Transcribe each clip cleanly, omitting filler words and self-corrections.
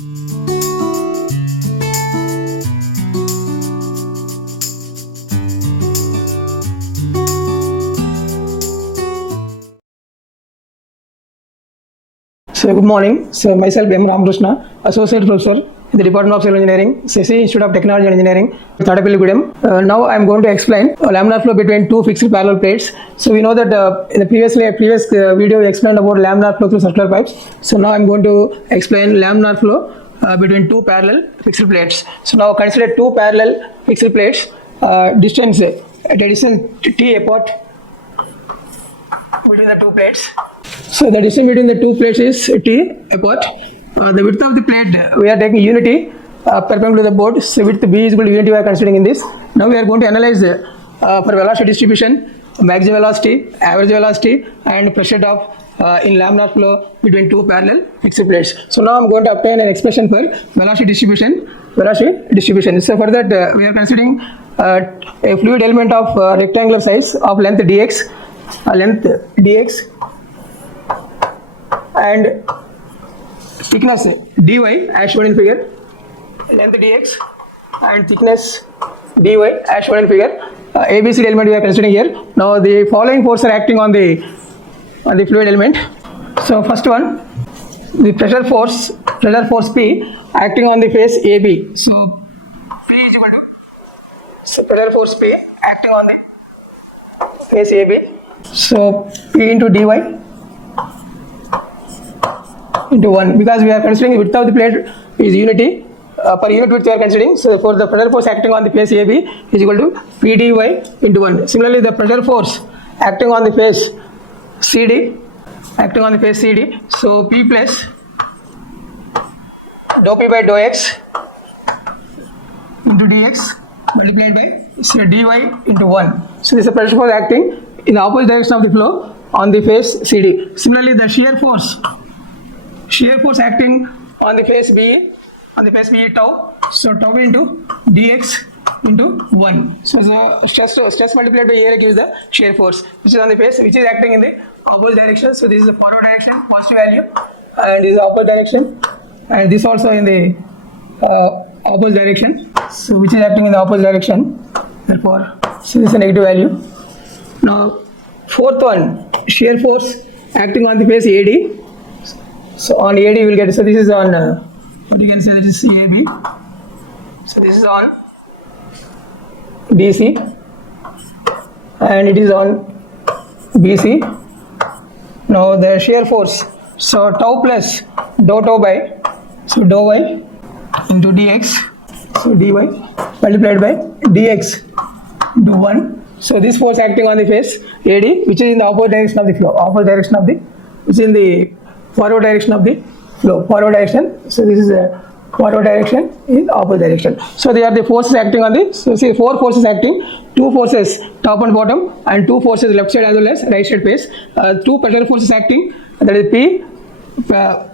So good morning. So myself M. Ramakrishna, Associate Professor in the Department of Civil Engineering, CC Institute of Technology and Engineering, Thadapilligudem. Now I am going to explain a laminar flow between two fixed parallel plates. So we know that in the previous video we explained about laminar flow through circular pipes. So now I am going to explain laminar flow between two parallel fixed plates. So now consider two parallel fixed plates, distance t apart between the two plates. So the distance between the two plates is t apart. The width of the plate, we are taking unity perpendicular to the board. So width b is equal to unity we are considering in this. Now we are going to analyze for velocity distribution, maximum velocity, average velocity and pressure drop in laminar flow between two parallel fixed plates. So now I am going to obtain an expression for velocity distribution. So for that we are considering a fluid element of rectangular size of length dx, and thickness dy as shown in figure, length dx and thickness dy as shown in figure. ABCD element we are considering here. Now the following forces are acting on the fluid element. So first one, the pressure force P acting on the face AB. So P is equal to pressure force P acting on the face AB. So P into dy into 1, because we are considering the width of the plate is unity, per unit width we are considering. So for the pressure force acting on the face AB is equal to P dy into 1. Similarly, the pressure force acting on the face CD, so P plus dou P by dou x into dx multiplied by dy into 1. So this is the pressure force acting in the opposite direction of the flow on the face CD. Similarly, the shear force acting on the face BE, tau. So tau into dx into 1. So the stress multiplied by area gives the shear force, which is on the face, which is acting in the opposite direction. So this is the forward direction, positive value, and this is the opposite direction, and this also in the opposite direction. So which is acting in the opposite direction. Therefore, so this is a negative value. Now fourth one, shear force acting on the face AD. So on AD we will get, so this is on what you can say, this is AB. So this is on DC and it is on BC. Now the shear force, so tau plus dou tau by, so dou y into dx, so dy multiplied by dx into 1. So this force acting on the face AD, which is in the opposite direction of the flow, which is in the forward direction of the flow, So this is a forward direction in opposite direction. So they are the forces acting on the, so see 4 forces acting, 2 forces top and bottom and 2 forces left side as well as right side face. 2 pressure forces acting, that is P,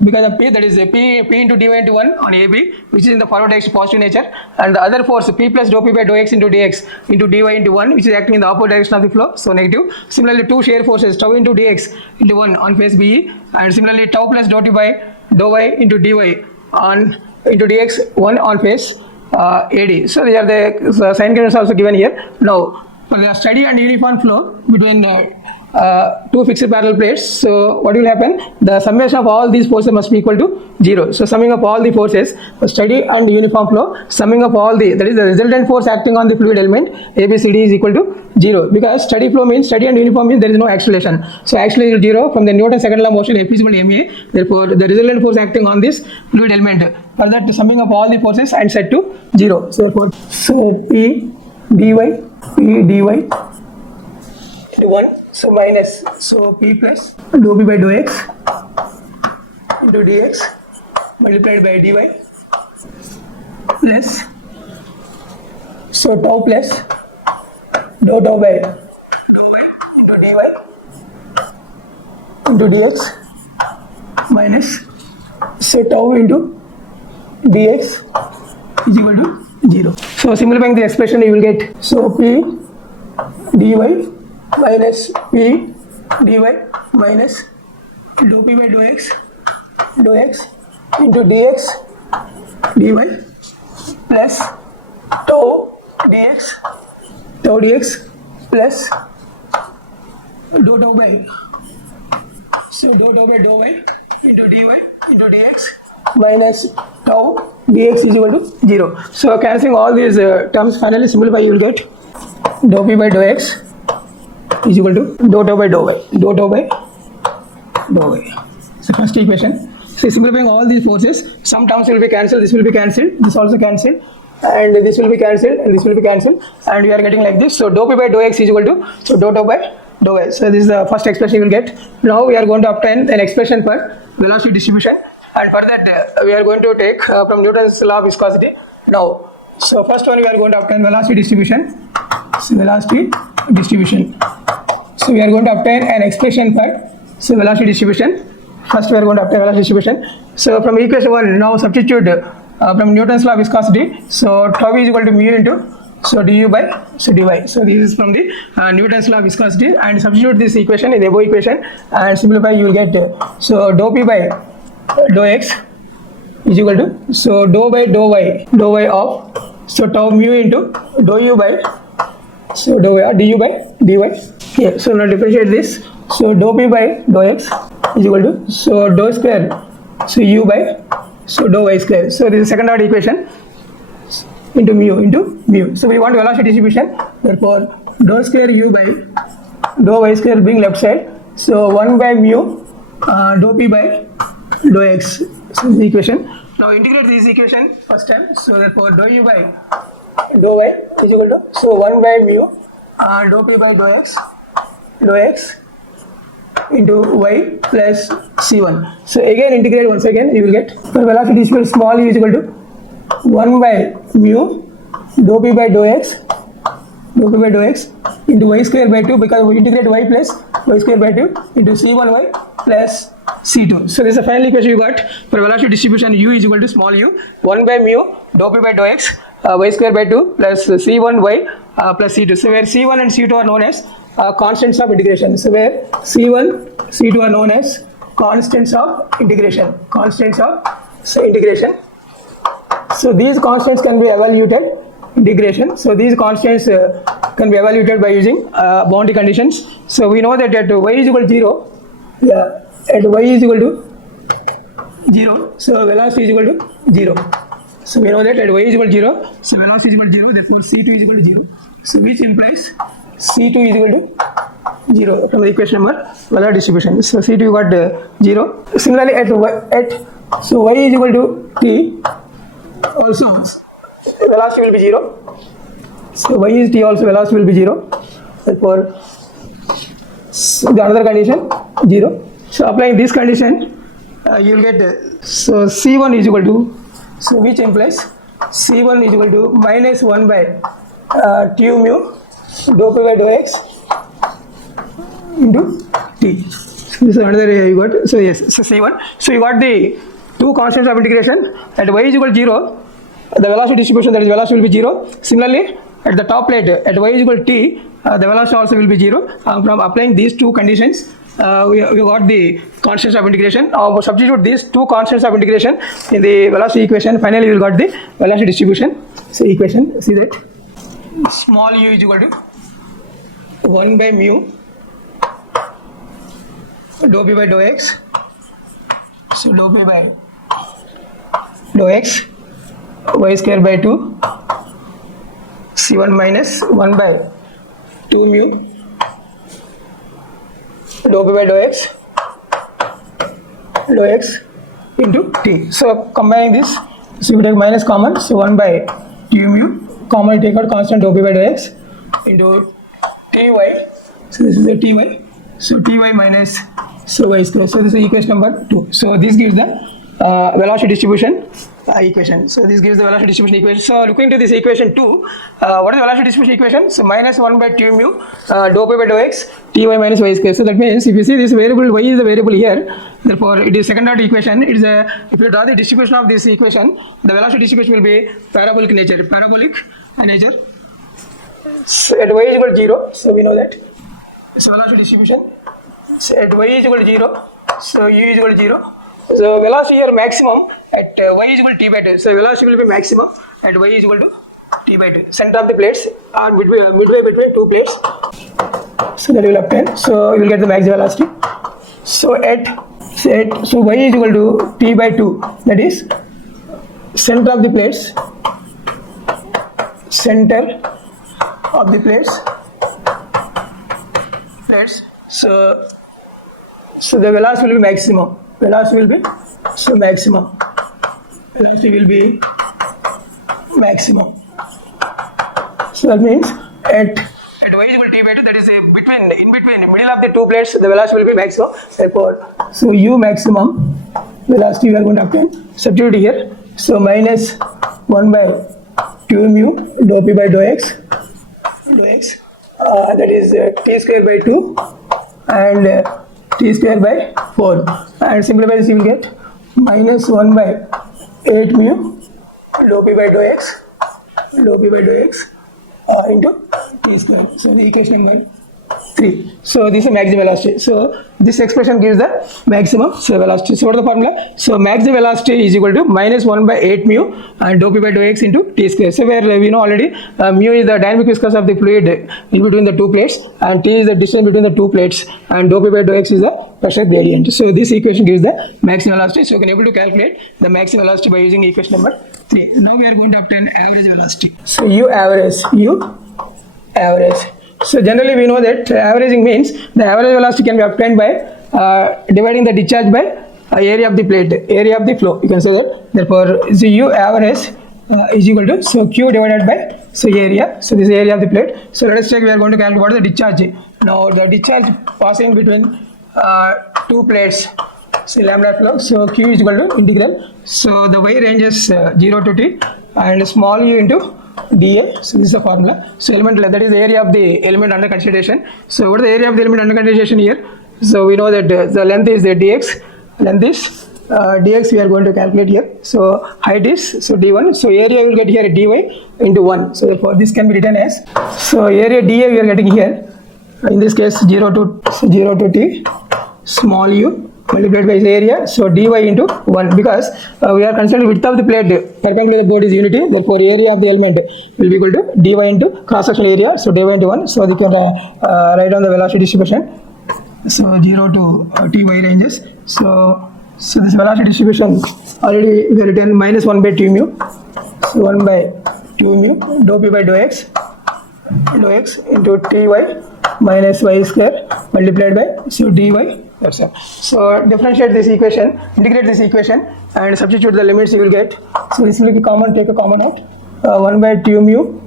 because of P, that is P into dy into 1 on AB, which is in the forward direction positive nature, and the other force P plus dou P by dou x into dx into dy into 1, which is acting in the opposite direction of the flow, so negative. Similarly, 2 shear forces, tau into dx into 1 on face BE, and similarly tau plus dou T by dou y into dy on into dx 1 on face AD. So these are the sign conventions also given here. Now for the steady and uniform flow between two fixed parallel plates, so what will happen, the summation of all these forces must be equal to 0. So summing up all the forces, steady and uniform flow, summing up all the, that is the resultant force acting on the fluid element ABCD is equal to 0, because steady flow means, steady and uniform means there is no acceleration. So acceleration is 0 from the Newton's second law of motion, F is equal to ma. Therefore the resultant force acting on this fluid element, for that summing up all the forces and set to 0. So therefore, so P dy into 1, so minus, so P plus dou P by dou x into dx multiplied by dy plus, so tau plus dou tau by dou y into dy into dx minus, so tau into dx is equal to 0. So simplifying the expression you will get, so P dy minus P dy minus dou P by dou x into dx dy plus tau dx plus dou tau by dou y into dy into dx minus tau dx is equal to 0. So cancelling all these terms, finally simplify, you will get dou p by dou x is equal to dou tau by dou y. So first equation. So simplifying all these forces, some terms will be cancelled, this will be cancelled, this also cancelled, and this will be cancelled, and this will be cancelled, and we are getting like this. So dou p by dou x is equal to dou tau by dou y. So this is the first expression you will get. Now we are going to obtain an expression for velocity distribution, and for that we are going to take from Newton's law of viscosity. Now, so first one we are going to obtain velocity distribution. So velocity distribution. So we are going to obtain an expression for velocity distribution. First we are going to obtain velocity distribution. So from equation 1, now substitute from Newton's law of viscosity. So tau is equal to mu into du by dy. So this is from the Newton's law of viscosity, and substitute this equation in the above equation and simplify, you will get dou p by dou x is equal to dou by dou y of tau mu into dou u by dou y or du by dy. Here, so now differentiate this. So dou p by dou x is equal to dou square u by dou y square. So this is second order equation into mu. So we want velocity distribution, therefore dou square u by dou y square being left side, so 1 by mu dou p by dou x. So this equation. Now integrate this equation first time. So therefore dou u by dou y is equal to 1 by mu dou p by dou x into y plus c1. So again integrate once again, you will get for velocity is equal to small u is equal to 1 by mu dou p by dou x into y square by 2, because we integrate y plus y square by 2 into c1y plus c2. So this is the final equation you got for velocity distribution. U is equal to small u 1 by mu dou p by dou x y square by 2 plus c1y plus c2. So where c1 and c2 are known as constants of integration. So where c1 c2 are known as constants of integration. So these constants can be evaluated integration. So these constants can be evaluated by using boundary conditions. So we know that at y is equal to 0, at y is equal to 0, so velocity is equal to 0. So we know that at y is equal to 0, so velocity is equal to 0, therefore c2 is equal to 0. So which implies c2 is equal to 0 from the equation number velocity distribution. So c2 you got 0. Similarly at y is equal to t, also velocity will be 0. So y is t, also velocity will be 0. Therefore the another condition 0. So applying this condition you will get so c1 is equal to, so which implies c1 is equal to minus 1 by tu mu dou p by dou x into t. So this is another you got. So yes, so c1. So you got the two constants of integration. At y is equal to 0, the velocity distribution, that is velocity will be 0. Similarly at the top plate at y is equal to t, the velocity also will be 0. From applying these two conditions we got the constants of integration. Substitute these two constants of integration in the velocity equation. Finally, you will got the velocity distribution. So equation, see that small u is equal to 1 by mu dou p by dou x. So dou p by dou x y square by 2 c1 minus 1 by 2 mu dou p by dou x into t. So combining this, so you take minus common, so 1 by 2 mu common, take out constant dou p by dou x into ty. So this is the ty. So ty minus so y square. So this is equation number 2. So this gives the velocity distribution equation. So this gives the velocity distribution equation. So looking to this equation 2, what is the velocity distribution equation? So minus 1 by 2 mu dou p by dou x ty minus y square. So that means if you see this variable y is the variable here, therefore it is second order equation. It is a, if you draw the distribution of this equation, the velocity distribution will be parabolic nature. So at y is equal to 0, so we know that. So velocity distribution. So at y is equal to 0, so u is equal to 0. So velocity here maximum at y is equal to t by 2. So velocity will be maximum at y is equal to t by 2. Center of the plates are midway between two plates. So that will obtain. So you will get the max velocity. So so y is equal to t by 2. That is center of the plates. Center of the plates. So the velocity will be maximum. Velocity will be maximum. Velocity will be maximum. So that means at y is equal to t by 2, that is in between middle of the two plates, the velocity will be maximum. Therefore, so u maximum velocity we are going to obtain. Substitute here. So minus 1 by 2 mu dou p by dou x. That is t square by 2 and t square by 4, and simplify this you will get minus 1 by 8 mu dou p by dou x into t square. So the equation number 3. So this is maximum velocity. So this expression gives the maximum velocity. So what is the formula? So maximum velocity is equal to minus 1 by 8 mu and dou p by dou x into t square. So where we know already mu is the dynamic viscous of the fluid in between the two plates, and t is the distance between the two plates, and dou p by dou x is the pressure gradient. So this equation gives the maximum velocity. So you can able to calculate the maximum velocity by using equation number 3. Now we are going to obtain average velocity. So u average. So generally we know that averaging means the average velocity can be obtained by dividing the discharge by area of the plate, area of the flow. You can say that. Therefore, the u average is equal to q divided by area. So this is area of the plate. So let us check. We are going to calculate what is the discharge. Now the discharge passing between two plates. So laminar flow. So q is equal to integral. So the y ranges 0 to t and small u into dA. So this is the formula. So element, that is the area of the element under consideration. So what is the area of the element under consideration here? So we know that the length is the dx. Length is dx we are going to calculate here. So height is d1. So area we will get here dy into 1. So therefore this can be written as, so area dA we are getting here. In this case 0 to t small u multiplied by its area, so dy into 1, because we are considering width of the plate perpendicular to the board is unity, therefore area of the element will be equal to dy into cross sectional area, so dy into 1. So we can write down the velocity distribution. So 0 to ty ranges. So this velocity distribution already we have written minus 1 by 2 mu. So 1 by 2 mu dou p by dou x into ty minus y square multiplied by dy. That's all. So differentiate this equation, integrate this equation, and substitute the limits you will get. So this will be common, take a common out. 1 by 2 mu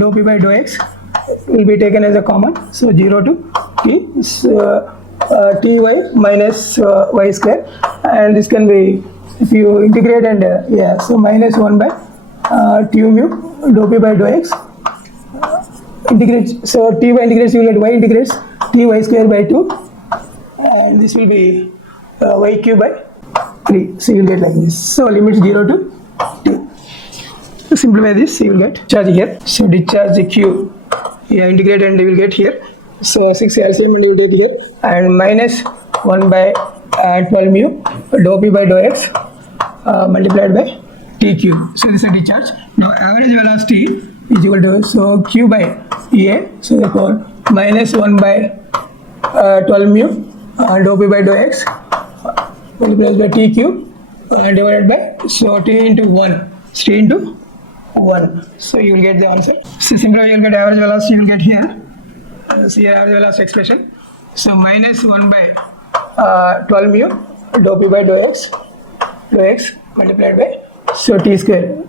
dou p by dou x will be taken as a common. So 0 to t. So, ty minus y square, and this can be, if you integrate and so minus 1 by 2 mu dou p by dou x. Integrate, so ty integrates, you will get y integrates ty square by 2, and this will be y cube by 3. So you will get like this. So limit 0 to t. So simplify this, you will get charge here. So discharge q, integrate and you will get here. So 6 LCM and you will take here, and minus 1 by 12 mu dou p by dou x multiplied by t cube. So this is a discharge. Now average velocity is equal to, so q by a, so therefore minus 1 by 12 mu dou p by dou x multiplied by t cube divided by, so t into 1. So you will get the answer. So simply you will get average velocity, you will get here. So here average velocity expression. So minus 1 by 12 mu dou p by dou x multiplied by, so t square.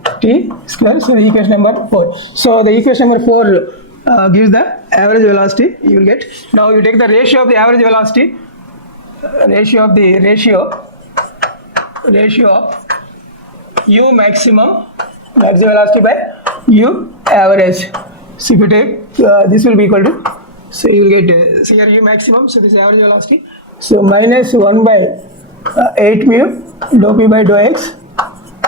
So the equation number 4. So the equation number 4 gives the average velocity you will get. Now you take the ratio of the average velocity, ratio of u maximum velocity by u average. So if you take this will be equal to, so you will get so here u maximum, so this is average velocity. So minus 1 by 8 mu dou p by dou x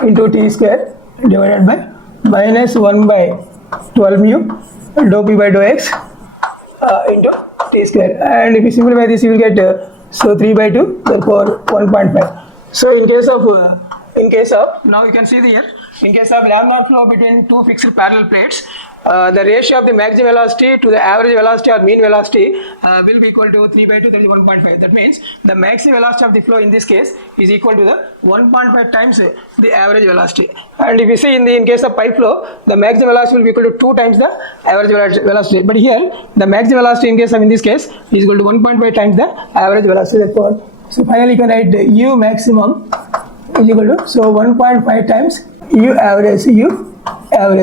into t square divided by minus 1 by 12 mu dou p by dou x into t square, and if you simplify this you will get so 3 by 2, therefore 1.5. So in case of now you can see here, in case of laminar flow between two fixed parallel plates, the ratio of the maximum velocity to the average velocity or mean velocity will be equal to 3 by 2, that is 1.5. That means the maximum velocity of the flow in this case is equal to the 1.5 times the average velocity. And if you see in case of pipe flow, the maximum velocity will be equal to 2 times the average velocity. But here the maximum velocity in this case is equal to 1.5 times the average velocity. Therefore, so finally you can write U maximum is equal to, so 1.5 times U average,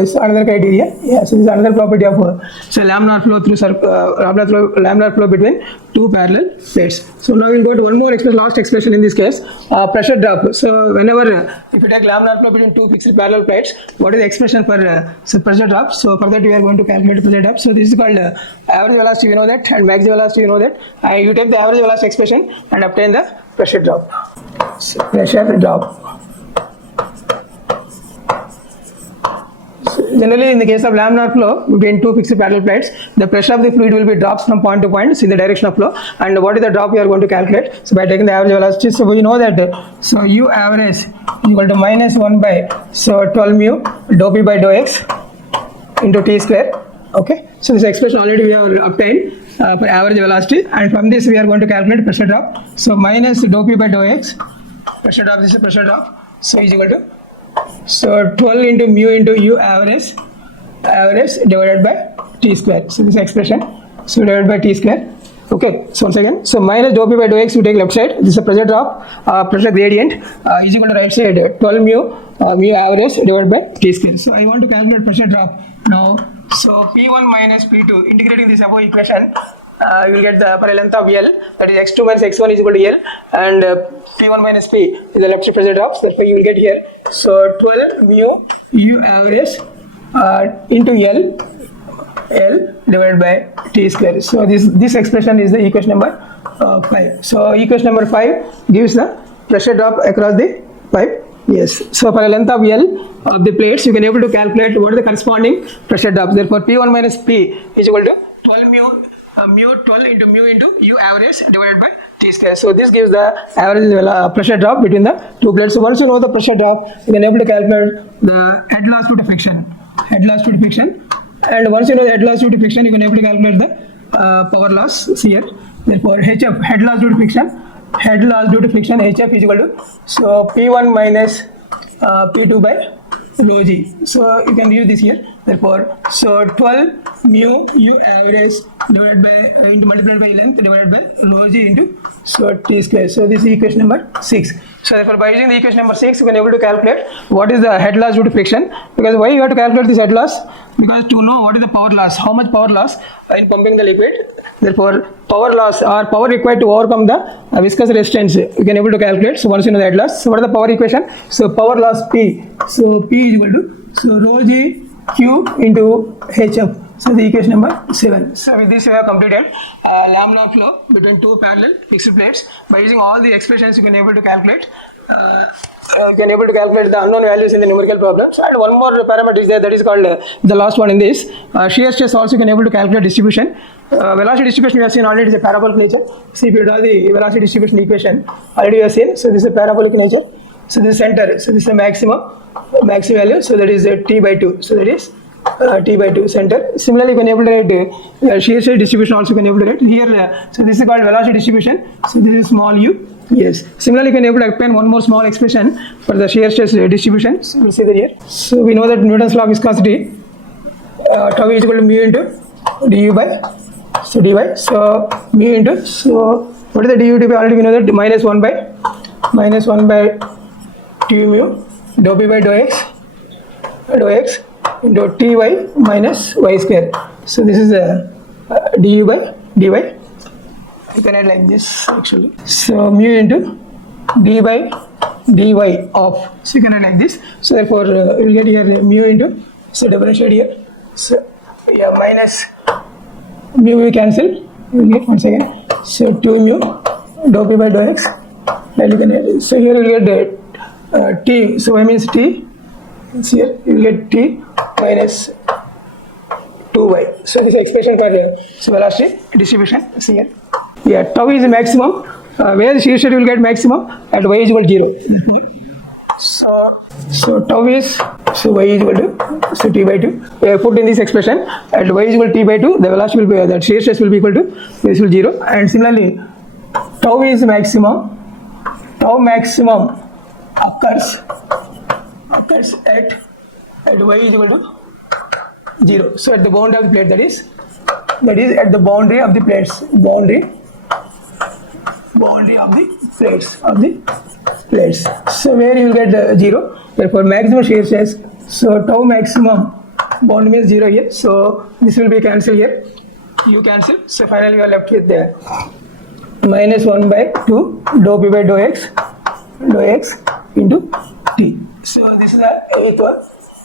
so another criteria. Yeah, so this is another property of laminar flow through laminar flow between two parallel plates. So now we'll go to one more last expression in this case, pressure drop. So whenever if you take laminar flow between two fixed parallel plates, what is the expression for pressure drop? So for that we are going to calculate pressure drop. So this is called average velocity, you know that, and maximum velocity, you know that. And you take the average velocity expression and obtain the pressure drop. So pressure drop. Generally, in the case of laminar flow between two fixed parallel plates, the pressure of the fluid will be drops from point to point in the direction of flow. And what is the drop we are going to calculate? So by taking the average velocity, so we know that so U average is equal to minus 1 by so 12 mu dou p by dou x into t square. Okay, so this expression already we have obtained for average velocity, and from this we are going to calculate pressure drop. So minus dou p by dou x, pressure drop, this is pressure drop, so is equal to, so 12 into mu into U average divided by t square. So this expression, so divided by t square. Okay, so once again, so minus dou p by dou x, you take left side, this is a pressure drop, pressure gradient is equal to right side 12 mu average divided by t square. So I want to calculate pressure drop now. So P1 minus P2, integrating this above equation, you will get the for a length of L, that is x2 minus x1 is equal to L, and P1 minus P is the left side pressure drops. Therefore you will get here, so 12 mu U average into L divided by t square. So this expression is the equation number 5. So equation number 5 gives the pressure drop across the pipe. Yes, so for a length of L of the plates, you can able to calculate what is the corresponding pressure drop. Therefore P1 minus P is equal to 12 12 into mu into U average divided by t square. So this gives the average pressure drop between the two plates. So once you know the pressure drop, you can able to calculate the head loss due to deflection, and once you know the head loss due to friction, you can able to calculate the power loss here. Therefore HF, head loss due to friction, HF is equal to, so P1 minus P2 by rho g. So you can use this here. Therefore, so 12 mu U average divided by multiplied by length divided by rho g into so t square. So this is equation number 6. So therefore, by using the equation number 6, you can able to calculate what is the head loss due to friction. Because why you have to calculate this head loss? Because to know what is the power loss, how much power loss in pumping the liquid. Therefore, power loss or power required to overcome the viscous resistance, you can able to calculate. So once you know the head loss, so what is the power equation? So power loss P. So P is equal to, so rho g Q into HF. So the equation number 7. So with this we have completed laminar flow between two parallel fixed plates. By using all the expressions, you can able to calculate the unknown values in the numerical problems. And one more parameter is there, that is called the last one in this. Shear stress also you can able to calculate distribution. Velocity distribution we have seen already is a parabolic nature. See, if you draw the velocity distribution equation, already we have seen. So this is a parabolic nature. So this is center. So this is a maximum value. So that is t by 2. So that is t by 2 center. Similarly, you can able to write shear stress distribution also you can able to write here. So this is called velocity distribution. So this is small u. Yes. Similarly, you can able to obtain one more small expression for the shear stress distribution. So we'll see that here. So we know that Newton's law of viscosity, tau is equal to mu into du by so dy. So mu into, so what is the du by? Already we know that minus 1 by 2 mu dou p by dou x into ty minus y square. So this is du by dy. You can add like this actually. So mu into d by dy of. So you can add like this. So therefore you will get here mu into, so differentiate here. So yeah, minus mu we cancel. You will get once again. So 2 mu dou p by dou x. Then you can add. So here you will get t. So y means t. Here you will get t minus 2y. So this is expression for so velocity distribution. See here. Yeah, tau is the maximum where shear stress will get maximum at y is equal to 0. So tau is, so y is equal to, so t by 2. We have put in this expression at y is equal to t by 2, the velocity will be, that shear stress will be equal to y is equal to 0. And similarly, tau is maximum. Tau maximum occurs at y is equal to 0. So at the boundary of the plate, that is at the boundary of the plates, boundary of the plates. So where you will get 0. Therefore minimum shear stress. So tau maximum boundary means 0 here. So this will be cancelled here. You cancel. So finally you are left with the minus 1 by 2 dou p by dou x into t. So this is the 8th one.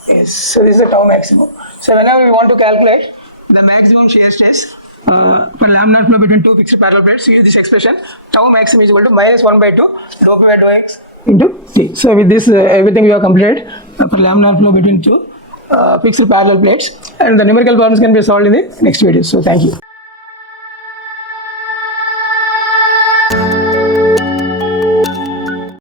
Yes. So this is the tau maximum. So whenever we want to calculate the maximum shear stress for laminar flow between two fixed parallel plates, use this expression. Tau maximum is equal to minus 1 by 2 dou p by dou x into t. So with this everything we have completed for laminar flow between two fixed parallel plates, and the numerical problems can be solved in the next video. So thank you.